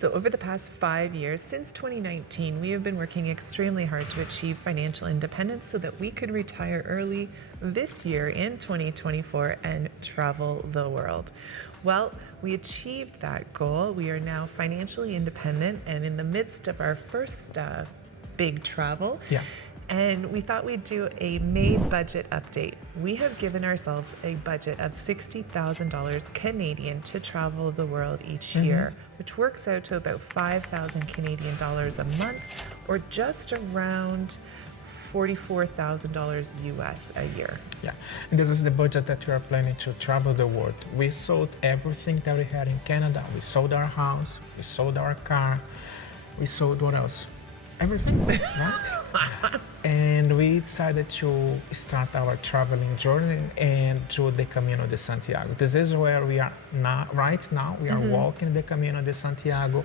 So over the past 5 years, since 2019, we have been working extremely hard to achieve financial independence so that we could retire early this year in 2024 and travel the world. Well, we achieved that goal. We are now financially independent and in the midst of our first big travel. Yeah. And we thought we'd do a May budget update. We have given ourselves a budget of $60,000 Canadian to travel the world each year, which works out to about 5,000 Canadian dollars a month, or just around $44,000 US a year. Yeah, and this is the budget that we are planning to travel the world. We sold everything that we had in Canada. We sold our house, we sold our car, we sold what else? Everything, right? And we decided to start our traveling journey and do the Camino de Santiago. This is where we are now, right now. We are walking the Camino de Santiago.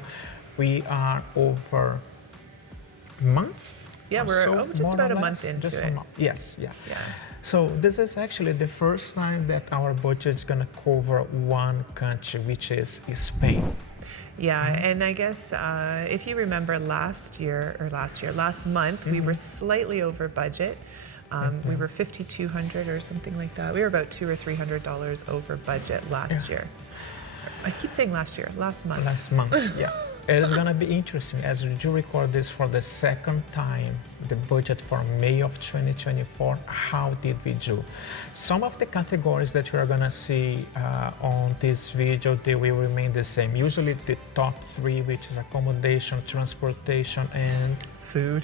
We are over a month. Yeah, we're just about a month into it. Yes, yeah. Yeah. So this is actually the first time that our budget is gonna cover one country, which is Spain. Yeah, and I guess if you remember last month, we were slightly over budget. We were $5,200 or something like that. We were about $200 or $300 over budget last year. I keep saying last month. Last month, yeah. It is gonna be interesting as we do record this for the second time, the budget for May of 2024, how did we do? Some of the categories that we are gonna see on this video, they will remain the same. Usually the top three, which is accommodation, transportation, and food.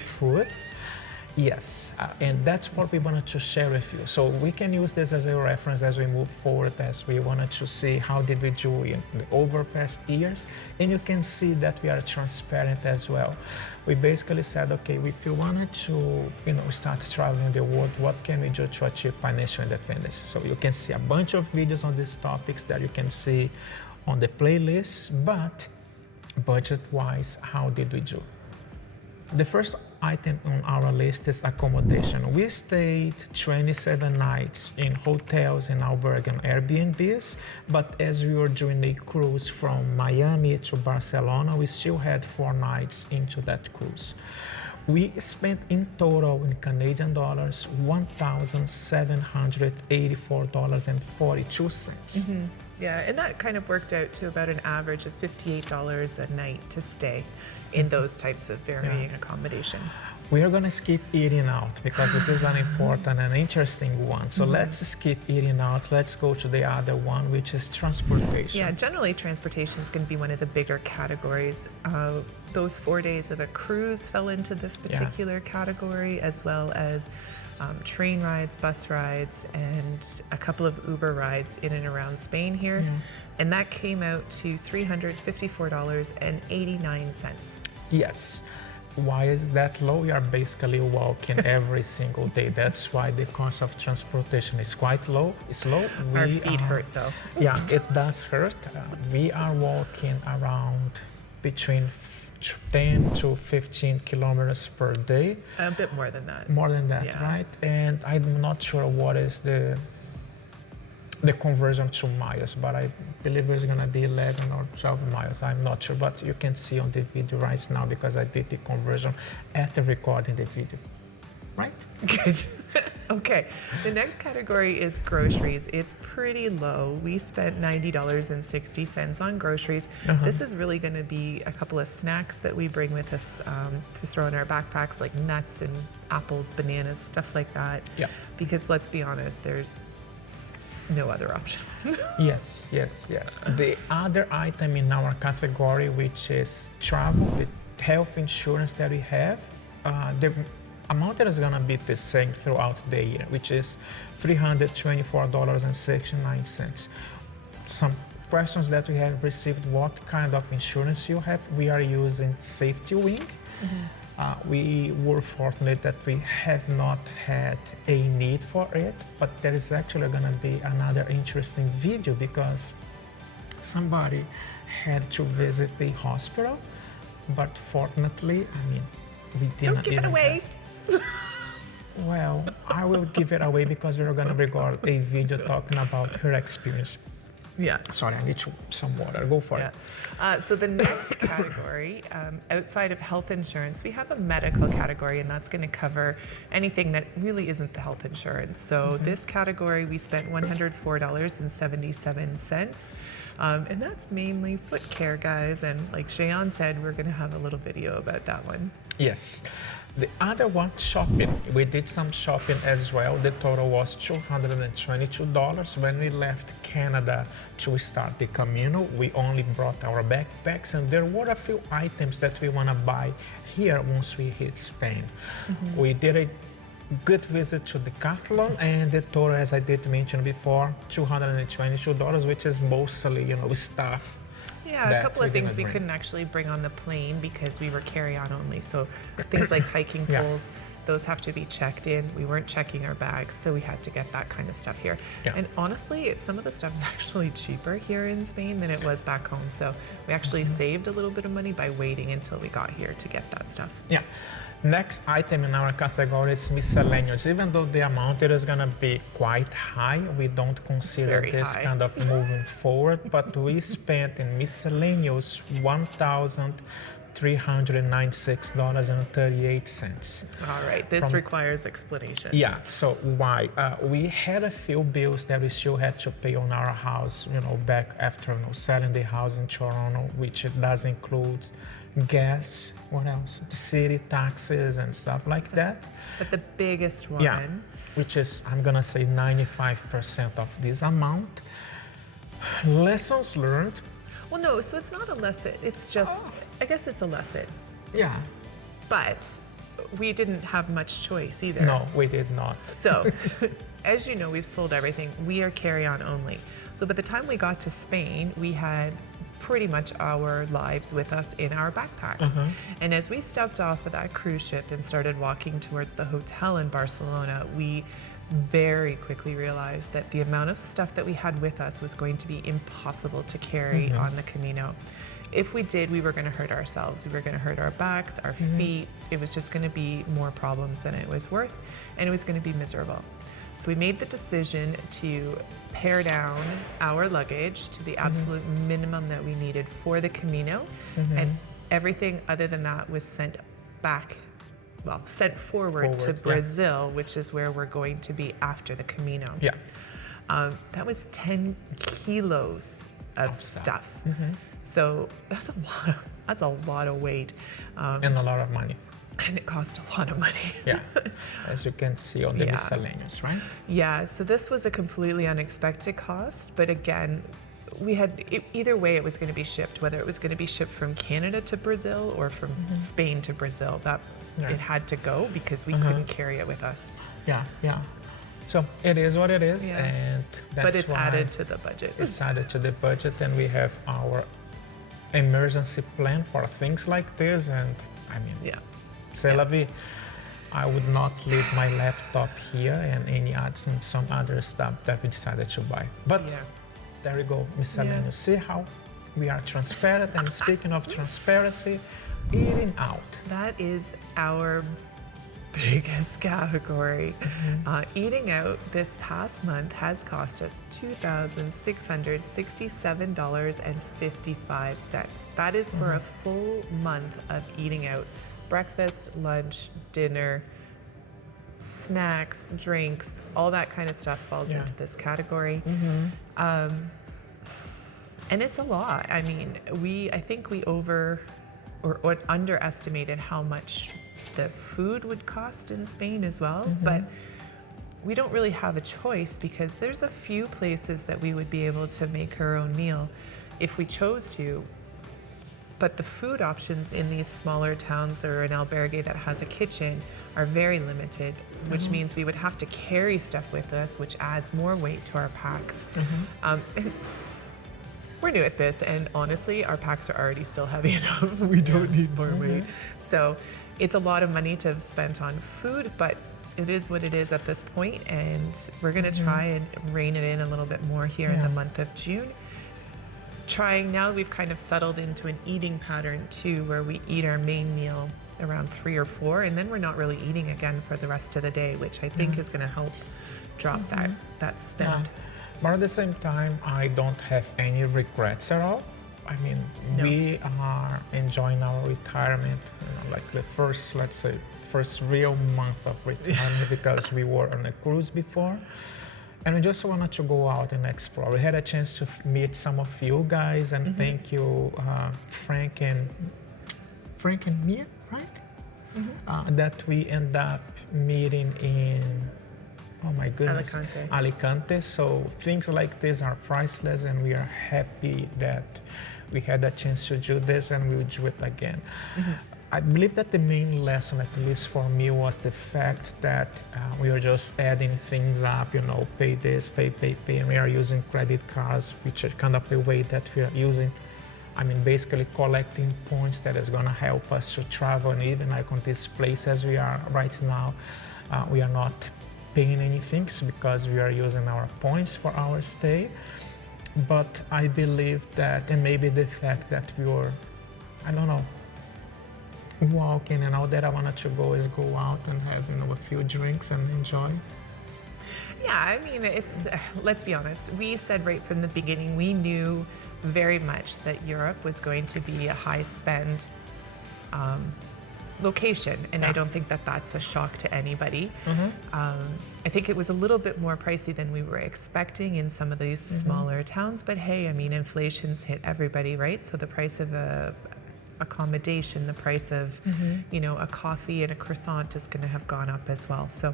Yes, and that's what we wanted to share with you. So we can use this as a reference as we move forward, as we wanted to see how did we do in the over past years. And you can see that we are transparent as well. We basically said, okay, if you wanted to, start traveling the world, what can we do to achieve financial independence? So you can see a bunch of videos on these topics that you can see on the playlist, but budget-wise, how did we do? The first item on our list is accommodation. We stayed 27 nights in hotels in albergue and Airbnbs, but as we were doing a cruise from Miami to Barcelona, we still had 4 nights into that cruise. We spent in total in Canadian dollars $1,784.42. Yeah, and that kind of worked out to about an average of $58 a night to stay in those types of varying accommodation. We are going to skip eating out because this is an important and interesting one. So let's skip eating out. Let's go to the other one, which is transportation. Yeah, generally transportation is going to be one of the bigger categories. Those 4 days of a cruise fell into this particular category, as well as train rides, bus rides, and a couple of Uber rides in and around Spain here. And that came out to $354.89. Yes. Why is that low? We are basically walking every single day. That's why the cost of transportation is quite low. It's low. Our feet hurt though. Yeah, it does hurt. We are walking around between 10 to 15 kilometers per day. A bit more than that. More than that, right? And I'm not sure what is the conversion to miles, but I believe it's gonna be 11 or 12 miles. I'm not sure, but you can see on the video right now because I did the conversion after recording the video, right? Good. Okay, the next category is groceries. It's pretty low. We spent $90.60 on groceries. This is really going to be a couple of snacks that we bring with us to throw in our backpacks, like nuts and apples, bananas, stuff like that. Yeah. Because let's be honest, there's no other option. Yes. The other item in our category, which is travel with health insurance that we have, the amount is going to be the same throughout the year, which is $324.69. Some questions that we have received: what kind of insurance you have? We are using Safety Wing. We were fortunate that we have not had a need for it, but there is actually going to be another interesting video because somebody had to visit the hospital, but fortunately, we didn't. Don't give it away. Well, I will give it away because we're going to record a video talking about her experience. Yeah. Sorry, I need some water. Go for Yeah. it. So the next category, outside of health insurance, we have a medical category, and that's going to cover anything that really isn't the health insurance. So this category, we spent $104.77. And that's mainly foot care, guys. And like Shayan said, we're going to have a little video about that one. Yes. The other one, shopping. We did some shopping as well. The total was $222. When we left Canada to start the Camino, we only brought our backpacks, and there were a few items that we want to buy here once we hit Spain. We did a good visit to Decathlon, and the total, as I did mention before, $222, which is mostly, stuff. Yeah, a couple of things we couldn't actually bring on the plane because we were carry-on only. So things like hiking poles, those have to be checked in. We weren't checking our bags, so we had to get that kind of stuff here. Yeah. And honestly, some of the stuff is actually cheaper here in Spain than it was back home. So we actually saved a little bit of money by waiting until we got here to get that stuff. Yeah. Next item in our category is miscellaneous. Even though the amount is going to be quite high, we don't consider this high. kind of moving forward, but we spent in miscellaneous $1,396.38. All right, this requires explanation. Yeah, so why? We had a few bills that we still had to pay on our house, back after selling the house in Toronto, which it does include gas, what else? City taxes and stuff like that. But the biggest one, Yeah, which is, I'm gonna say 95% of this amount. Lessons learned. well, no, so it's not a lesson. It's just, I guess it's a lesson. Yeah, But we didn't have much choice either. no, we did not. So, as you know, we've sold everything. We are carry-on only. So by the time we got to Spain, we had pretty much our lives with us in our backpacks. And as we stepped off of that cruise ship and started walking towards the hotel in Barcelona, we very quickly realized that the amount of stuff that we had with us was going to be impossible to carry on the Camino. If we did, we were going to hurt ourselves. We were going to hurt our backs, our feet. It was just going to be more problems than it was worth, and it was going to be miserable. So we made the decision to pare down our luggage to the absolute minimum that we needed for the Camino, and everything other than that was sent forward to Brazil, which is where we're going to be after the Camino. Yeah. That was 10 kilos of stuff. So that's a lot of weight. And a lot of money. And it cost a lot of money. Yeah, as you can see on the miscellaneous, right? Yeah, so this was a completely unexpected cost, but again, we had, either way it was going to be shipped, whether it was going to be shipped from Canada to Brazil or from Spain to Brazil, it had to go because we couldn't carry it with us. Yeah. So it is what it is, and that's but it's why added to the budget. It's added to the budget, and we have our emergency plan for things like this, and I mean, c'est la vie. I would not leave my laptop here and some other stuff that we decided to buy. But there we go, miscellaneous. See how we are transparent, and speaking of transparency, eating out. That is our biggest category. Eating out this past month has cost us $2,667.55. That is for a full month of eating out. Breakfast, lunch, dinner, snacks, drinks, all that kind of stuff falls into this category. And it's a lot. I mean, I think we underestimated how much the food would cost in Spain as well, but we don't really have a choice because there's a few places that we would be able to make our own meal if we chose to. But the food options in these smaller towns or an albergue that has a kitchen are very limited, which means we would have to carry stuff with us, which adds more weight to our packs. And we're new at this, and honestly, our packs are already still heavy enough. We don't need more weight. So it's a lot of money to have spent on food, but it is what it is at this point, and we're gonna try and rein it in a little bit more here in the month of June. Now we've kind of settled into an eating pattern too, where we eat our main meal around 3 or 4, and then we're not really eating again for the rest of the day, which I think is going to help drop that spend. But at the same time, I don't have any regrets at all. I mean, No. we are enjoying our retirement, like the first, let's say, first real month of retirement because we were on a cruise before. And we just wanted to go out and explore. We had a chance to meet some of you guys, and thank you, Frank and Mia, right? That we end up meeting in, oh my goodness, Alicante. So things like this are priceless, and we are happy that we had a chance to do this, and we'll do it again. I believe that the main lesson, at least for me, was the fact that we are just adding things up, pay this, pay, and we are using credit cards, which is kind of the way that we are using. I mean, basically collecting points that is going to help us to travel, and even like on this place as we are right now, we are not paying anything because we are using our points for our stay. But I believe that, and maybe the fact that we were, I don't know, walking, and all that I wanted to go is go out and have a few drinks and enjoy. Yeah, I mean, let's be honest. We said right from the beginning, we knew very much that Europe was going to be a high spend location, and I don't think that that's a shock to anybody. I think it was a little bit more pricey than we were expecting in some of these smaller towns, but hey, I mean, inflation's hit everybody, right? So the price of a accommodation, the price of a coffee and a croissant is going to have gone up as well. So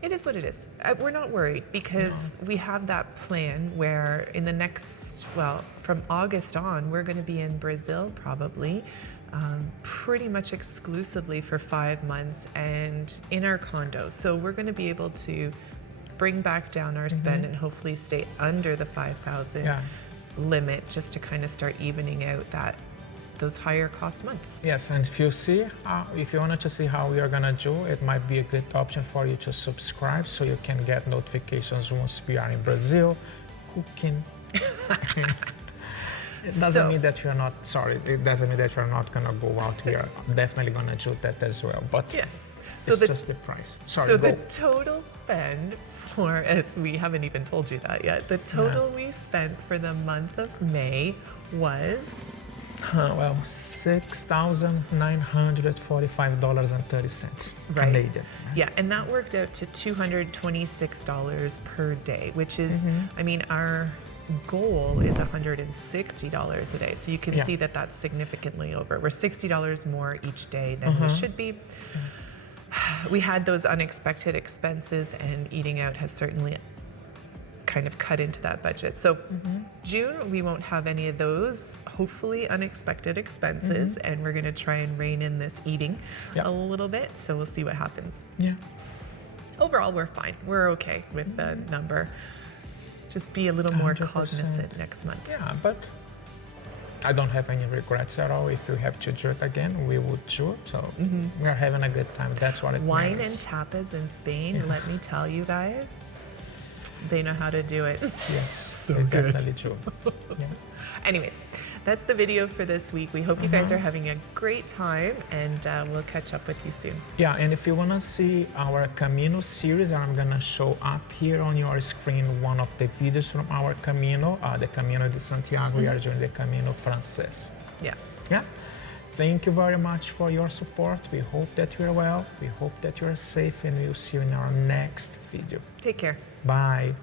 it is what it is. We're not worried because we have that plan where in the next, from August on, we're going to be in Brazil probably, pretty much exclusively for 5 months and in our condo. So we're going to be able to bring back down our spend and hopefully stay under the 5,000 limit, just to kind of start evening out those higher cost months. Yes, and if you wanted to see how we are gonna do, it might be a good option for you to subscribe so you can get notifications once we are in Brazil cooking. It doesn't mean that you're not, it doesn't mean that you're not gonna go out. We are definitely gonna do that as well, but so it's just the price. The total spend for, as we haven't even told you that yet, the total we spent for the month of May was $6,945.30 Canadian. Yeah, and that worked out to $226 per day, which is, I mean, our goal is $160 a day. So you can see that that's significantly over. We're $60 more each day than we should be. We had those unexpected expenses, and eating out has certainly kind of cut into that budget. So June, we won't have any of those, hopefully, unexpected expenses, and we're going to try and rein in this eating a little bit. So we'll see what happens. Yeah. Overall, we're fine. We're okay with the number. Just be a little more 100%. cognizant next month. Yeah, but I don't have any regrets at all. If we have to do it again, we would do it. So we are having a good time. That's what it means. Wine and tapas in Spain, let me tell you guys, they know how to do it. Yes, so they good. definitely do. Anyways, that's the video for this week. We hope you guys are having a great time, and we'll catch up with you soon. Yeah, and if you want to see our Camino series, I'm going to show up here on your screen one of the videos from our Camino, the Camino de Santiago. We are doing the Camino Francés. Yeah. Thank you very much for your support. We hope that you're well. We hope that you're safe, and we'll see you in our next video. Take care. Bye.